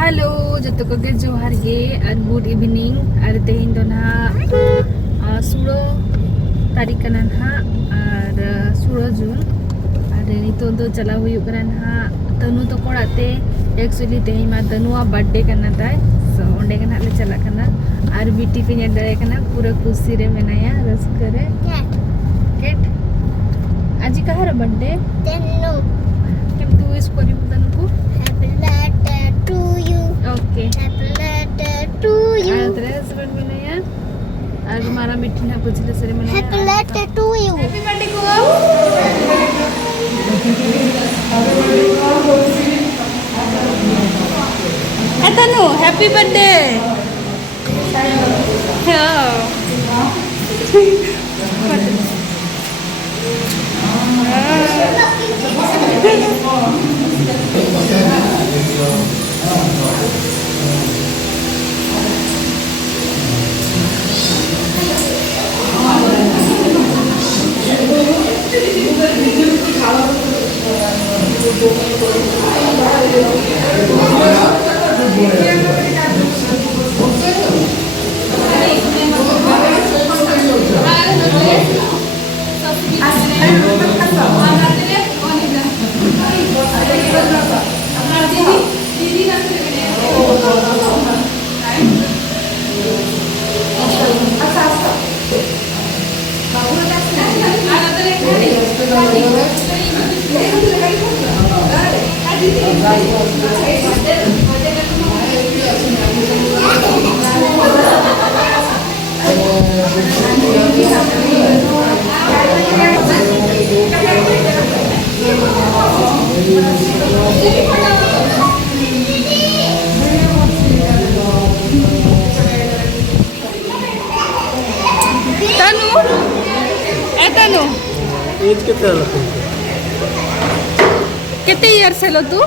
हेलो जो को जोहार गे और गुड इवनिंग और तेहन दो ना 16 तारीख कना ना और 16 जून और नितो दो चला हुई करा ना तनु तो कोड़ाते एक्चुअली तेहन मा तनुआ बर्थडे करना ताय सो ओंडे कना ले चला कना और बीटी पे नेडरे कना पूरा खुशी रे मनाया रस्क रे केट आज कहा रे बर्थडे तनु केम तू इस करी तनु को happy birthday to you okay happy birthday to you तेरे हस्बैंड मनाया और हमारा बीटी ना कुछ ले सरे मनाया happy birthday to you happy birthday को Tanu happy birthday Tanu age कितना है कितने इयर्स है लो तू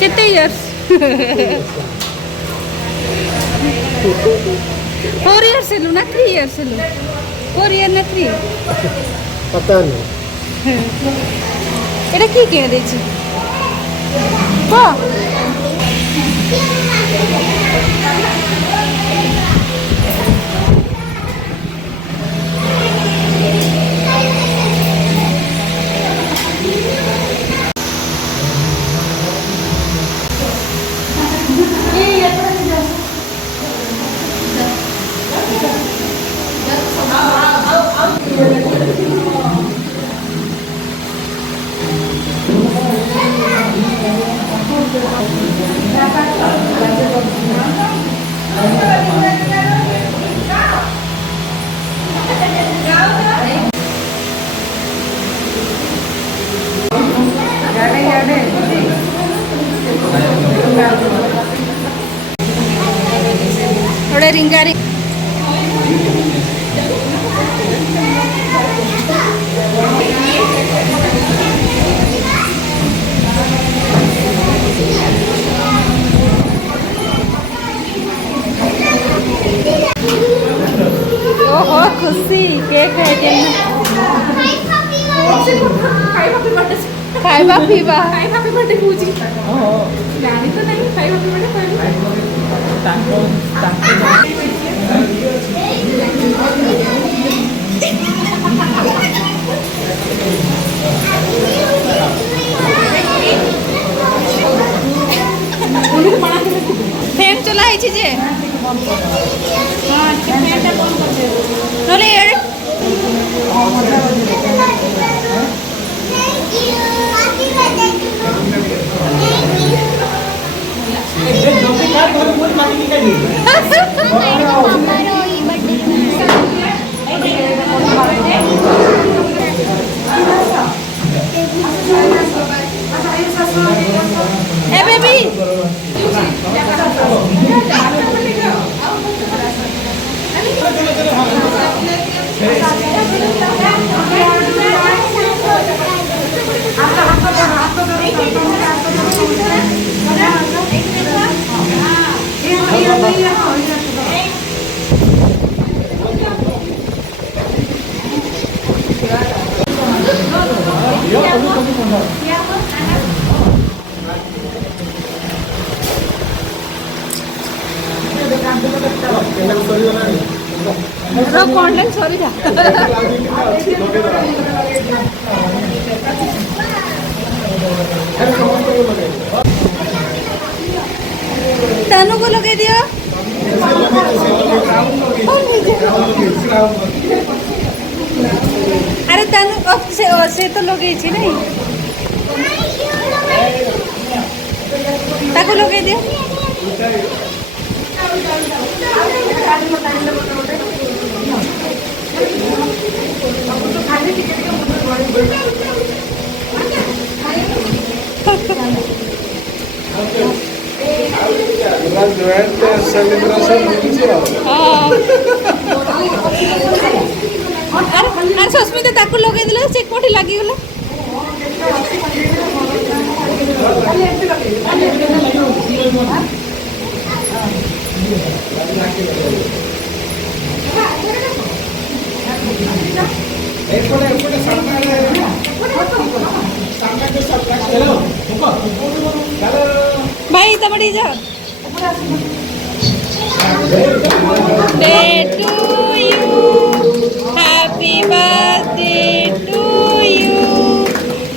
कितने इयर्स 4 इयर्स है लो ना 3 इयर्स है लो 4 इयर ना 3 पता नहीं এটা কি কিনে দিয়েছি थोड़े रिंगा रिंग ओहो खुशी केक है के खाइबा पीबा हैप्पी बर्थडे पूजी जानी तो नहीं हैप्पी बर्थडे ফ্যান চলা হয়েছে যে নলে ए बेबी रो कॉन्टेक्ट सॉरी था तनु को लगे दियो अरे तनु से तो लगे नहीं ताको लगे दियो अरे सस्मिता ताको लगे दिले से कोठी लागी गला भाई तमड़ी जा day to you happy birthday to you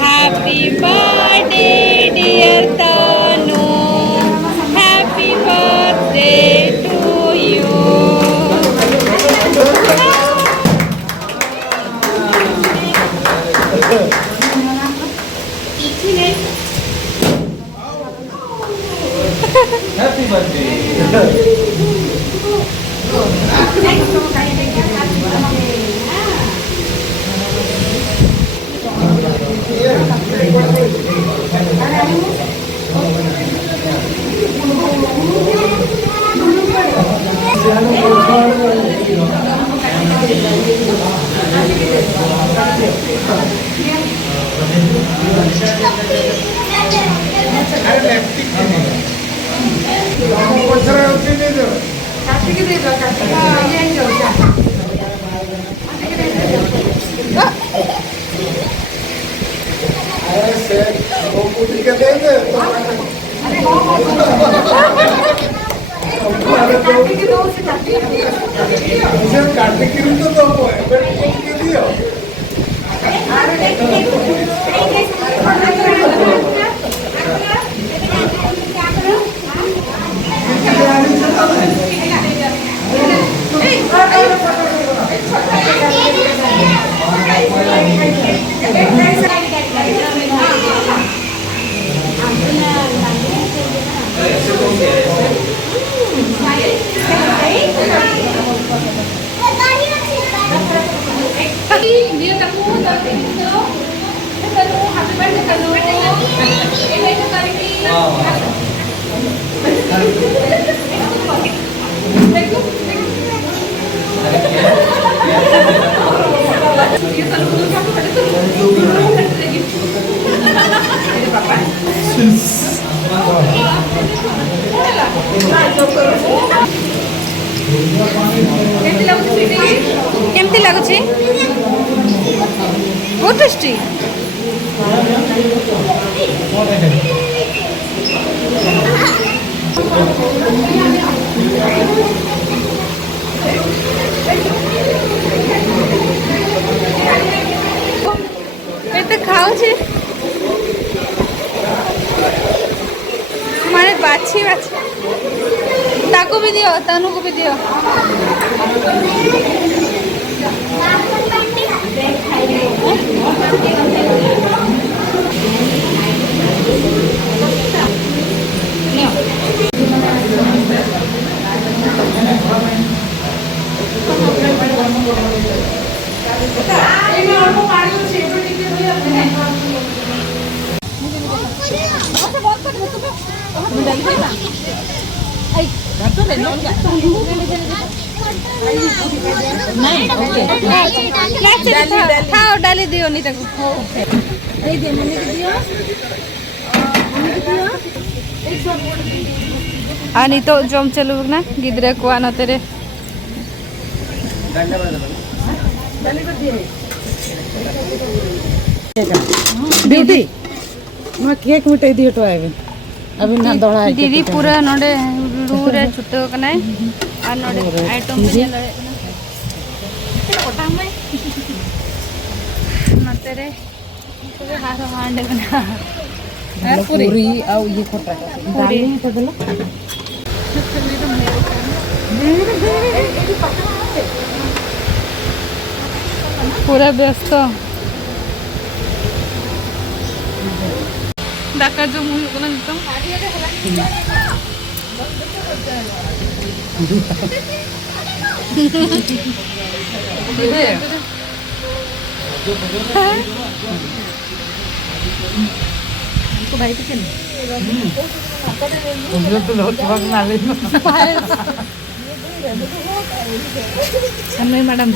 happy birthday dear Tanu happy birthday to you Happy birthday. केमती लगुଛି बहुत टेस्टी एते खाଉଛି माने बाछी बाछी ताको भी दियो तनु को भी दियो खाओ डाली दियो नहीं तक आणि तो जम चलू ना गिद्रे को आना तेरे दीदी मैं केक मिठाई दियो तो आवे अभी ना दौड़ा दीदी पूरा नोडे लूरे छुट्टे कनाय और नोडे आइटम पे चलो कोटा में नतेरे तो हार हांडे बना पूरी और ये खोटा पूरी पूरा व्यस्त दाका जो मुही को नितम को भाई के तो लोग चबक ना ले अन्नय मैडम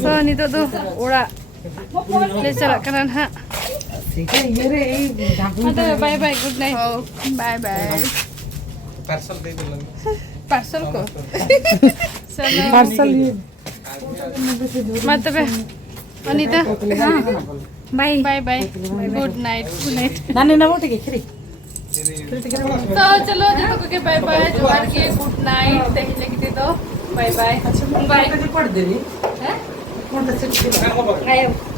सो नितो दो ओड़ा ले चला करन हा ठीक है ये रे bye bye good night bye bye parcel दे दिलन पार्सल को चलो पार्सल ये मतलब Anita bye bye bye good night नानी ना मोटे के खरी तो चलो देखो के बाय बाय जोहार के गुड नाइट देख लेके तो बाय बाय अच्छा बाय पड़ दे रही हैं कौन सा आयो